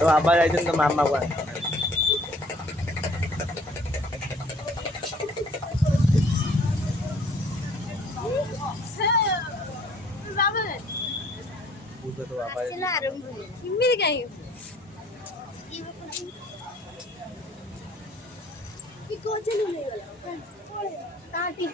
তো আবার একজন তো মাম্মা করে বুঝে তো আবার মিল গাই কি কোচে নিয়ে গেল তাটি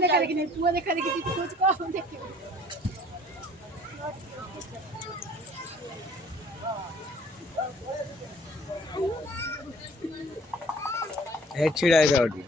देखा देखी नहीं तू देखा देखी तू कुछ को देखी हेड छिड़ाएगा ओडी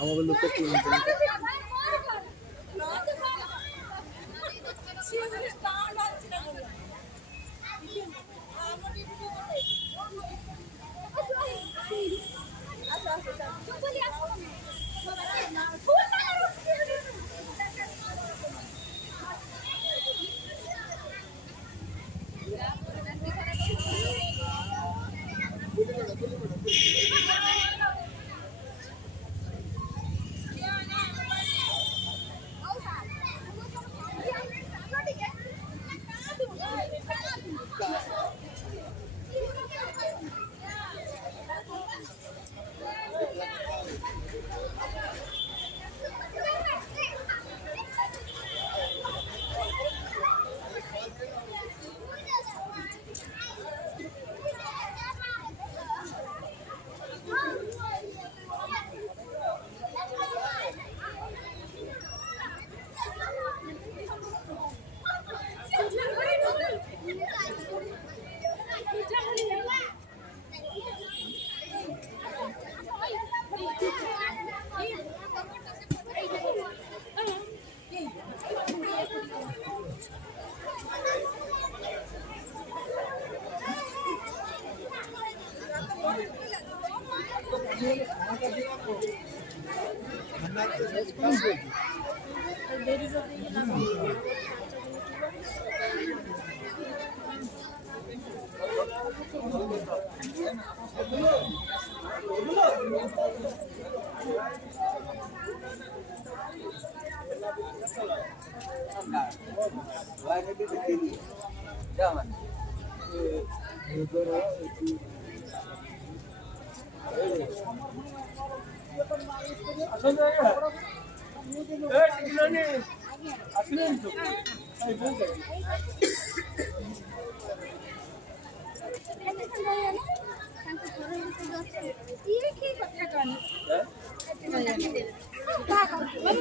আমাকে লুকে তিন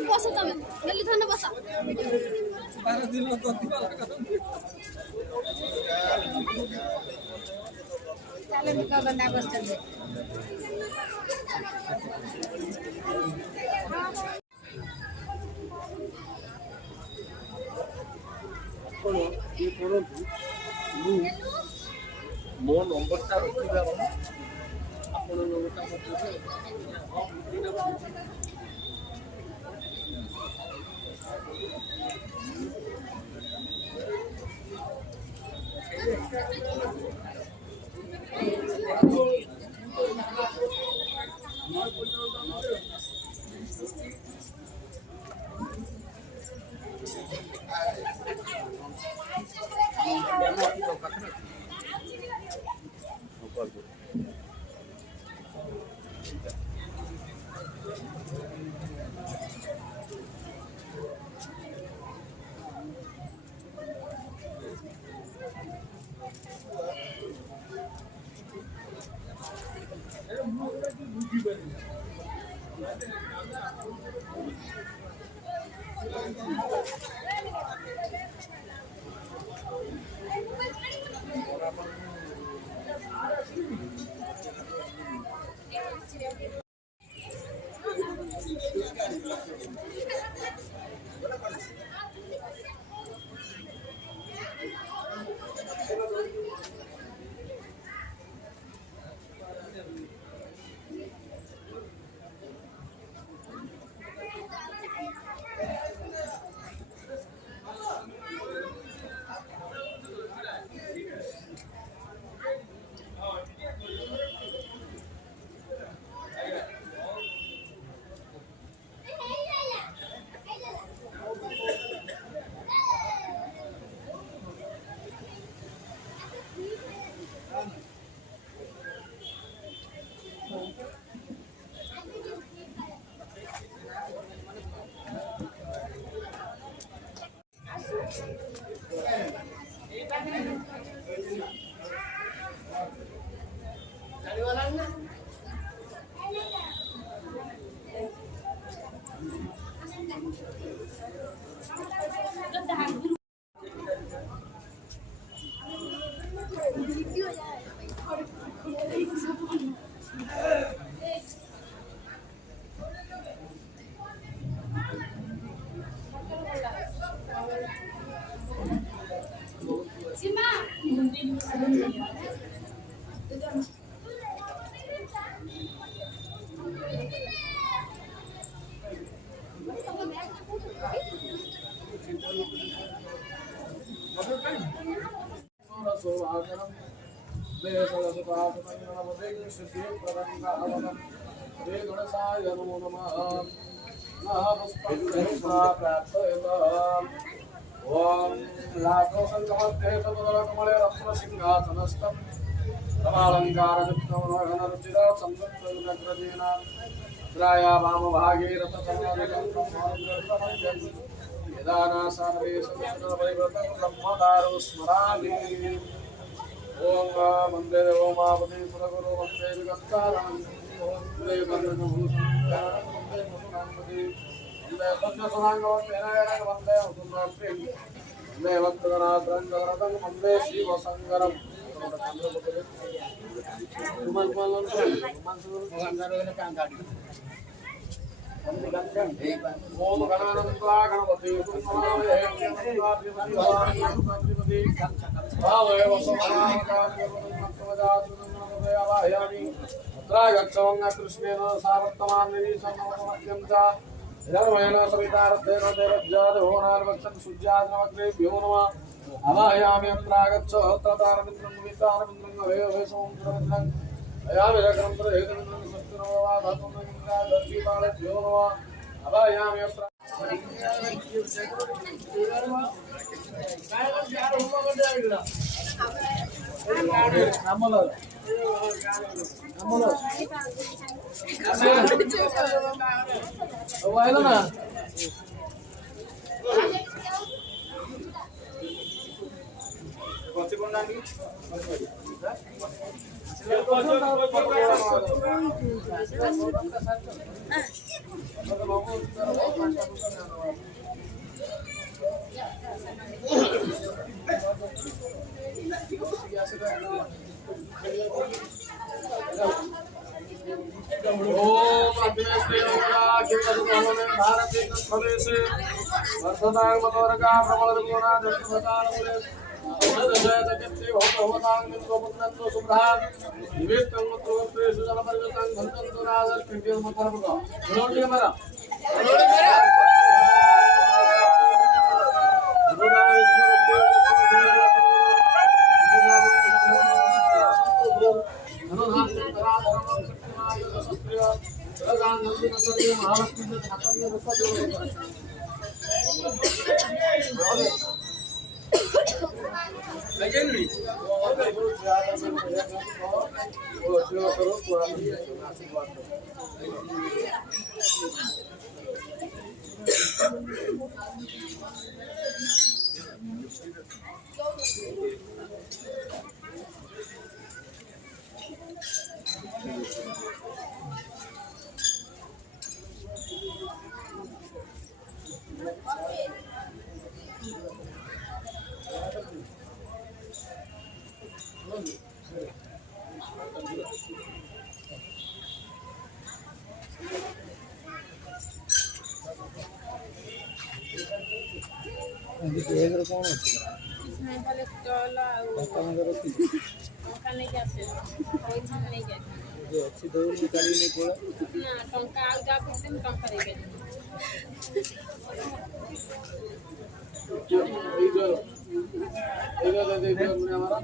ବସ ତମେ ନେଲି ଧନ ବସ ଚାଲେ ନିକା ଗଣ୍ଡା ବସଛନ୍ତି ଆପଣ ଇଏ କରନ୍ତୁ ମୁଁ ମୋ ନମ୍ବରଟା ରଖିବେ ଆପଣ ନମ୍ବରଟା ମୋତେ ओम वंदे ओमावती सुरगुरु वंदे जगत्तारणं वंदे वंदे वंदे सत्यसुरांगवंदे वंदे वसुंधरात्रिं वंदे वक्तगणात्रंगवरदं वंदे शिवसंगरं ओम गणानंदा गणपति भावे वसुमहाकार्य आवाहयामि अत्र गच्छवं कृष्णेन सावर्तमानिनि सन्नमोमत्यं च धर्मेण सवितार्थेन देवज्जात भुवनार्वक्षं सुज्यात्नवग्रेभ्यो नमः आवाहयामि अत्र गच्छ तदारविन्द्रं वितारविन्द्रं भवेशों अयामि रक्रं प्रहेतमिन्द्रं सस्तिनोवा धातुं इन्द्रा दर्शिपालेभ्यो नमः आवाहयामि अत्र ओम अग्नेस्तेयोगा किंतुमोने भारते प्रदेशे वर्धतां मतोरका प्रबलगुणा दत्तवतारमुले जय जगत्ते भवतां नित्योपन्नतो सुब्रहा विवेकं मतोर्ते सुजलपर्वतां घंटन्तु राजर किंतु मतोरका रोटी हमारा कौन इसमें भले तोला टंका नहीं जाते कोई धान नहीं जाते अच्छी दौड़ निकाली नहीं पड़ा ना टंका आउ जा फिर टंका नहीं जाते इधर दे दे हमारा